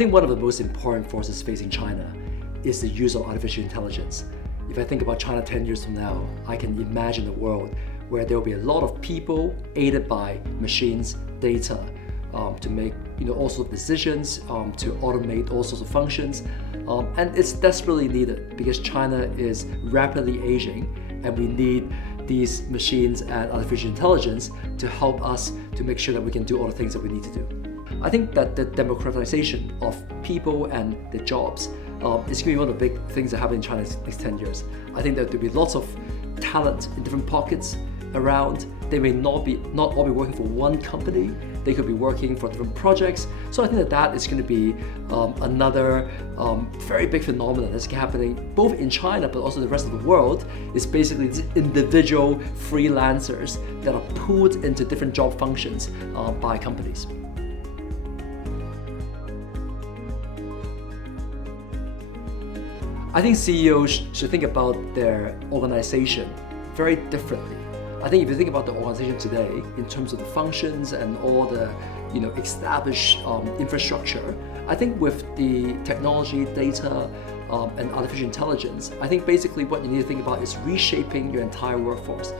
think one of the most important forces facing China is the use of artificial intelligence. If I think about China 10 years from now, I can imagine a world where there will be a lot of people aided by machines, data, to make all sorts of decisions, to automate all sorts of functions. And it's desperately needed because China is rapidly aging and we need these machines and artificial intelligence to help us to make sure that we can do all the things that we need to do. I think that the democratization of people and the jobs is going to be one of the big things that happen in China in the next 10 years. I think that there'll be lots of talent in different pockets around. They may not all be working for one company. They could be working for different projects. So I think that is going to be another very big phenomenon that's happening both in China but also the rest of the world. Is basically these individual freelancers that are pulled into different job functions by companies. I think CEOs should think about their organization very differently. I think if you think about the organization today in terms of the functions and all the established infrastructure, I think with the technology, data, and artificial intelligence, I think basically what you need to think about is reshaping your entire workforce.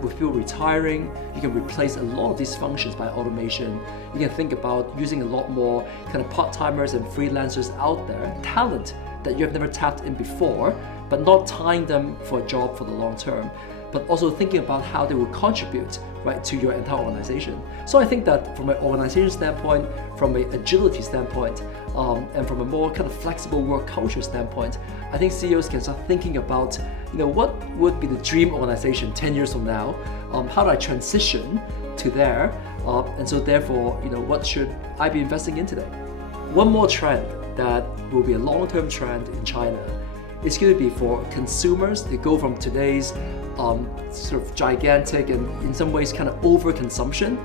With people retiring, you can replace a lot of these functions by automation. You can think about using a lot more kind of part-timers and freelancers out there, talent that you have never tapped in before, but not tying them for a job for the long term, but also thinking about how they will contribute to your entire organization. So I think that from an organization standpoint, from an agility standpoint, and from a more kind of flexible work culture standpoint, I think CEOs can start thinking about what would be the dream organization 10 years from now, how do I transition to there, and so therefore what should I be investing in today. One more trend that will be a long-term trend in China is going to be for consumers to go from today's sort of gigantic and in some ways kind of overconsumption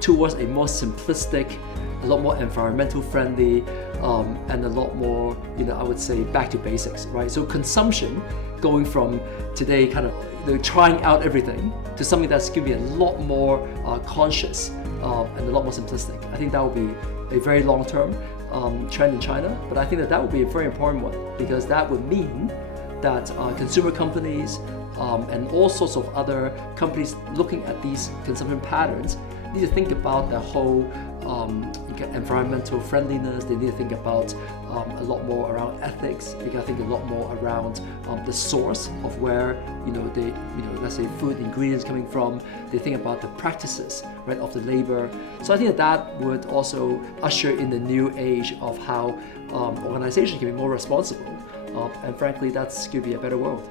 towards a more simplistic, a lot more environmental friendly, and a lot more, I would say back to basics, right? So consumption going from today kind of trying out everything to something that's going to be a lot more conscious and a lot more simplistic. I think that will be a very long-term trend in China, but I think that would be a very important one because that would mean that consumer companies and all sorts of other companies looking at these consumption patterns need to think about the whole environmental friendliness. They need to think about a lot more around ethics. They got to think a lot more around the source of where let's say food ingredients coming from. They think about the practices of the labor. So I think that would also usher in the new age of how organizations can be more responsible. And frankly, that's going to be a better world.